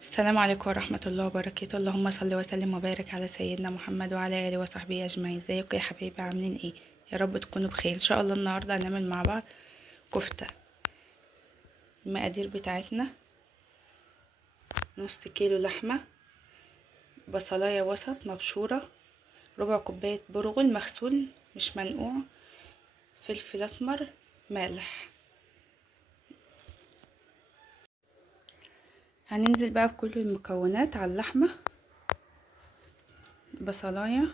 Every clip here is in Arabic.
السلام عليكم ورحمة الله وبركاته. اللهم صل وسلم وبارك على سيدنا محمد وعلى آله وصحبه أجمعين. ازيكم يا حبايبي، عاملين ايه؟ يا رب تكونوا بخير ان شاء الله. النهاردة هنعمل مع بعض كفتة. المقادير بتاعتنا: نص كيلو لحمة، بصلاية وسط مبشورة، ربع كوباية برغل مغسول مش منقوع، فلفل اسمر، ملح. هننزل بقى بكل المكونات على اللحمة. بصلاية،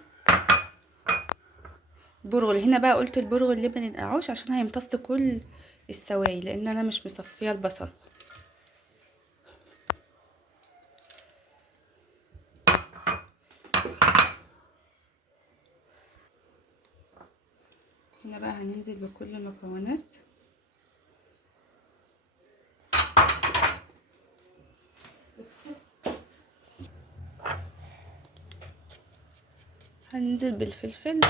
برغل. هنا بقى قلت البرغل اللي ما ننقعوش عشان هيمتص كل السوائل، لان انا مش مصفيه البصل. هنا بقى هننزل بكل المكونات. هننزل بالفلفل،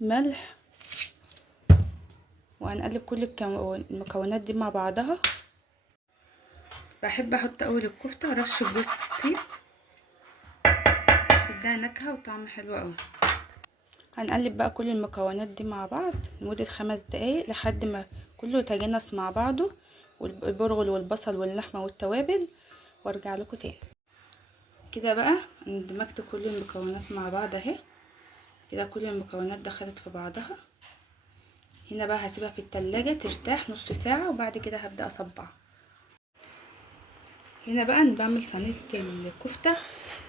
ملح، وهنقلب كل المكونات دي مع بعضها. بحب احط اول الكفته رشه جوز الطيب، تديها نكهه وطعم حلو قوي. هنقلب بقى كل المكونات دي مع بعض لمده 5 دقايق لحد ما كله يتجانس مع بعضه، والبرغل والبصل واللحمه والتوابل، وارجع لكم تاني. كده بقى انا دمجت كل المكونات مع بعض اهي. كده كل المكونات دخلت في بعضها. هنا بقى هسيبها في التلاجة ترتاح نص ساعة، وبعد كده هبدأ اصبعها. هنا بقى انا بعمل صينيه الكفته.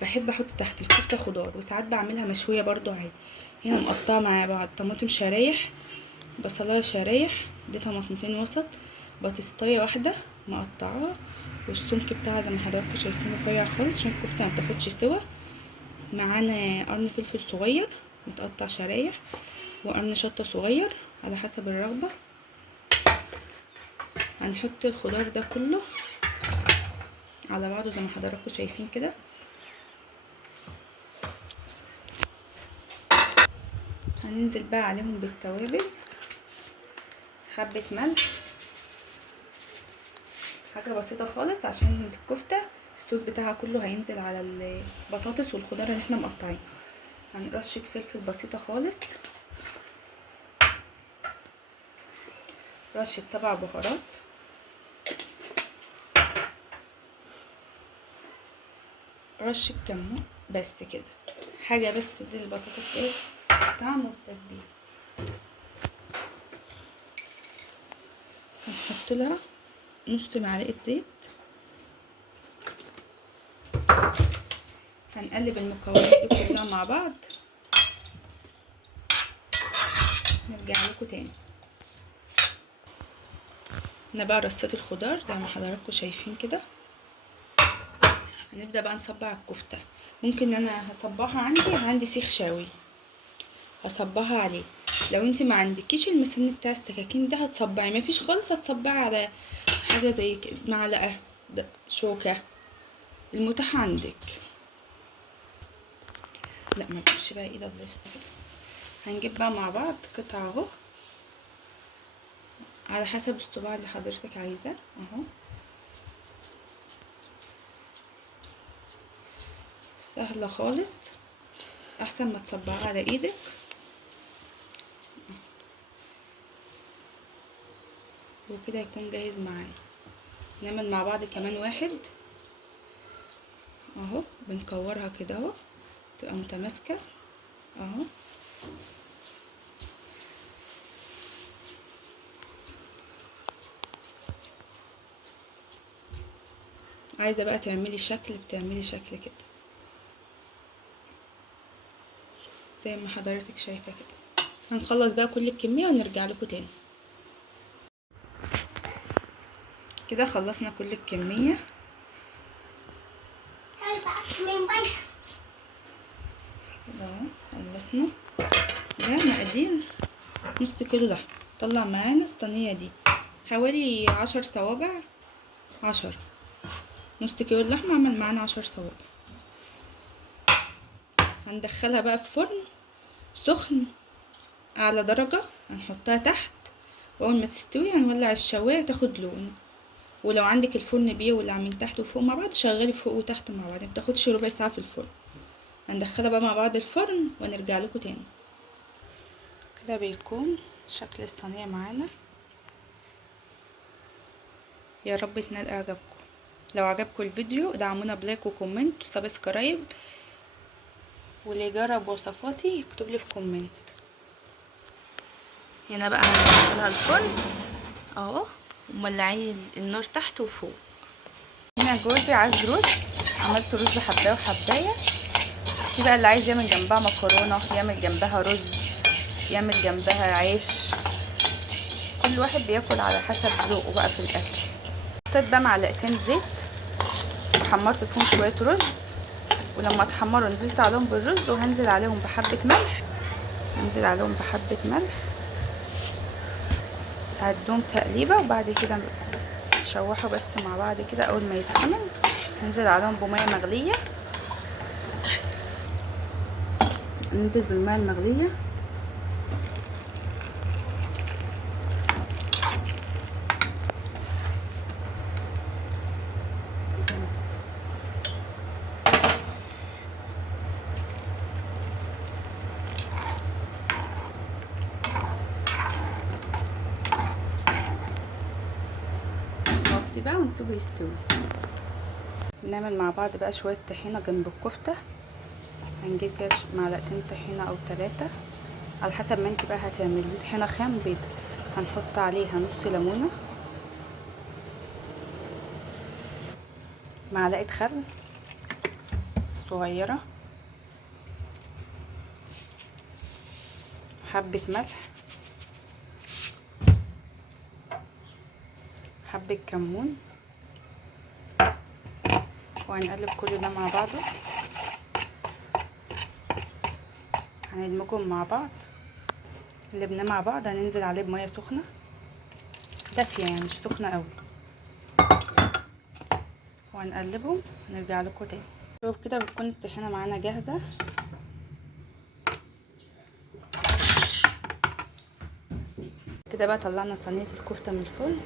بحب احط تحت الكفته خضار، وساعات بعملها مشويه برضو عادي. هنا مقطعه مع بعض طماطم شرايح، بصلايه شرايح، دي طماطمتين وسط، بطاطسايه واحده مقطعاها، والسمك بتاعها زي ما حضراتكم شايفين رفيع خالص عشان الكفته ما بتاخدش سوا. معانا قرن فلفل صغير متقطع شرايح، وقرن شطه صغير على حسب الرغبه. هنحط الخضار ده كله على بعضه زي ما حضراتكم شايفين كده. هننزل بقى عليهم بالتوابل، حبة ملح، حاجة بسيطة خالص عشان الكفتة الصوص بتاعها كله هينزل على البطاطس والخضار اللي احنا مقطعينه. هنرشة فلفل بسيطة خالص، رشة 7 بهارات، رشة كمون، بس كده. حاجة بس تدي البطاطس ايه طعم والتتبيل. هنحط لها نص معلقة زيت. هنقلب المكونات دي كلها مع بعض، نرجع لكم تاني. انا بقى رصيت الخضار زي ما حضراتكم شايفين كده. هنبدأ بقى نصبع الكفتة. ممكن انا هصبعها عندي سيخ شاوي هصبعها عليه. لو انت ما عندكيش المسن بتاع السكاكين ده هتصبعي، ما فيش خالص هتصبعي على حاجة زي كده، معلقة، شوكة، المتاح عندك. لا ما تجيبش بقى ايدك بس كده. هنجيب بقى مع بعض قطعة اهو على حسب الصباع اللي حضرتك عايزاه اهو. سهلة خالص، احسن ما تصبعها على ايدك. وكده يكون جاهز معانا. نعمل مع بعض كمان واحد اهو. بنكورها كده اهو تبقى متماسكة اهو. عايزة بقى تعملي شكل، بتعملي شكل كده زي ما حضرتك شايفة كده. هنخلص بقى كل الكمية ونرجع لكم تاني. كده خلصنا كل الكمية كده اهو. خلصنا. ده مقادير نص كيلو لحمة. طلع معانا الصينية دي حوالي 10 صوابع. 10 نص كيلو اللحمة عمل معانا 10 صوابع. هندخلها بقى في فرن سخن اعلى درجة، هنحطها تحت واول ما تستوي هنولع الشوايه تاخد لون. ولو عندك الفرن بيولع من تحت وفوق مع بعض شغلي فوق وتحت مع بعض، مبتاخدش ربع ساعه في الفرن. هندخلها بقى مع بعض الفرن ونرجع لكم تاني. كده بيكون شكل الصينيه معانا. يا رب تنال اعجابكم. لو عجبكم الفيديو ادعمونا بلايك وكومنت وسبسكرايب، واللي يجرب وصفاتي يكتب لي في كومنت. هنا بقى هندخلها الفرن اهو، ومولعين النار تحت وفوق. هنا جوزي عايز رز، عملت رز حبايه وحبايه. في بقى اللي عايز يعمل جنبها مكرونه، يعمل جنبها رز، يعمل جنبها عيش. كل واحد بياكل على حسب ذوقه بقى في الاكل. حطيت بقى معلقتين زيت وحمرت فيهم شويه رز، ولما اتحمروا نزلت عليهم بالرز، وهنزل عليهم بحبه ملح. هنزل عليهم بحبه ملح، هدوم تقليبه، وبعد كده تشوحوا بس مع بعض كده. اول ما يسخنوا ننزل عليهم بميه مغليه. ننزل بالماء المغليه بقى ونسيبه يستوي. نعمل مع بعض بقى شويه طحينه جنب الكفته. هنجيب كده معلقتين طحينه او 3 على حسب ما انت بقى هتعملي. طحينه خام بيض. هنحط عليها نص ليمونه، معلقه خل صغيره، حبه ملح، حبه كمون، وهنقلب كل ده مع بعضه. هندمجهم مع بعض. قلبناه مع بعض، هننزل عليه بميه سخنه دافيه يعني مش سخنه قوي، وهنقلبهم ونرجع لكم تاني. شوف كده بتكون الطحينه معانا جاهزه. كده بقى طلعنا صينيه الكفته من الفرن،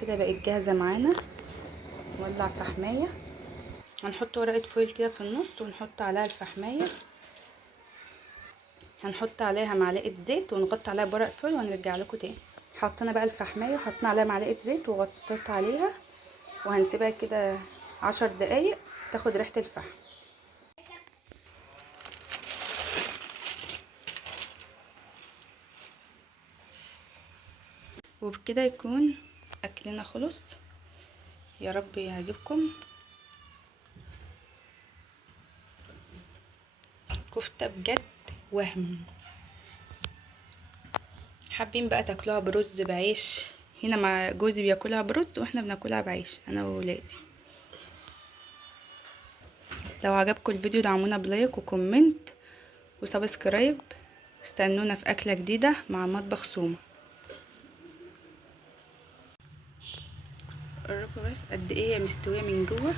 كده بقت جاهزه معانا. نولع فحمايه، هنحط ورقه فويل كده في النص ونحط عليها الفحمايه. هنحط عليها معلقه زيت ونغطي عليها بورق فويل ونرجع لكم تاني. حطينا بقى الفحمايه وحطينا عليها معلقه زيت وغطيت عليها، وهنسيبها كده 10 دقايق تاخد ريحه الفحم. وبكده يكون اكلنا خلص. يا رب يعجبكم. كفته بجد وهم. حابين بقى تاكلوها برز بعيش، هنا مع جوزي بياكلها برز واحنا بناكلها بعيش انا وولادي. لو عجبكم الفيديو دعمونا بلايك وكومنت وسبسكرايب. استنونا في اكله جديده مع مطبخ سومة. اوريكم بس قد ايه هي مستويه من جوه.